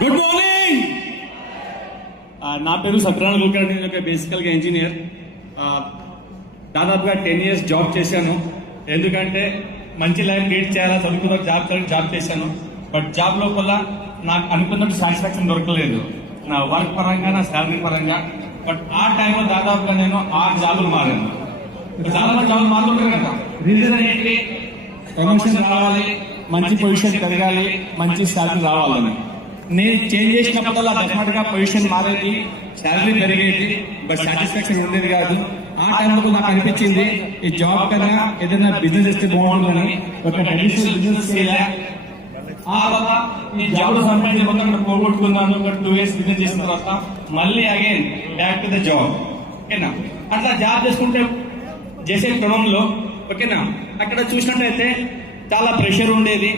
Good morning. నా పేరు సత్యనారాయణ కులకర్ణి. నేను ఒక బేసికల్గా ఇంజనీర్. దాదాపుగా 10 years జాబ్ చేశాను. ఎందుకంటే మంచి లైఫ్ లీడ్ చేయాలా, చదువుకున్న జాబ్ చేశాను. బట్ జాబ్ లోపల నాకు అనుకున్నట్టు సాటిస్ఫాక్షన్ దొరకలేదు, నా వర్క్ పరంగా, నా శాలరీ పరంగా. బట్ ఆ టైంలో దాదాపుగా నేను 6 జాబులు మారాను. చాలా మంది జాబులు మారుతుంటారు కదా. రీజన్ ఏంటి? ప్రమోషన్ రావాలి, మంచి పొజిషన్ పెరగాలి, మంచి శాలరీ రావాలని. నేను చేంజ్ చేసినప్పుడల్లా డెఫినెట్ గా పొజిషన్ మారేది, శాలరీ పెరిగేది, బట్ సాటిస్ఫాక్షన్ ఉండేది కాదు. ఆ టైంలో నాకు అనిపించింది ఈ జాబ్ కన్నా ఏదైనా బిజినెస్ చేస్తే బాగుంటుందని ఒక ట్రెడిషనల్ బిజినెస్ చేయాలి. ఆ తర్వాత ఈ జాబ్ సంపాదించి మొత్తం పోగొట్టుకున్నాను. ఒక 2 years బిజినెస్ చేసిన తర్వాత మళ్ళీ again back to the job. ఓకేనా? అట్లా జాబ్ చేసుకుంటే చేసే క్రమంలో ఓకేనా అక్కడ చూసినట్టయితే చాలా ప్రెషర్ ఉండేది.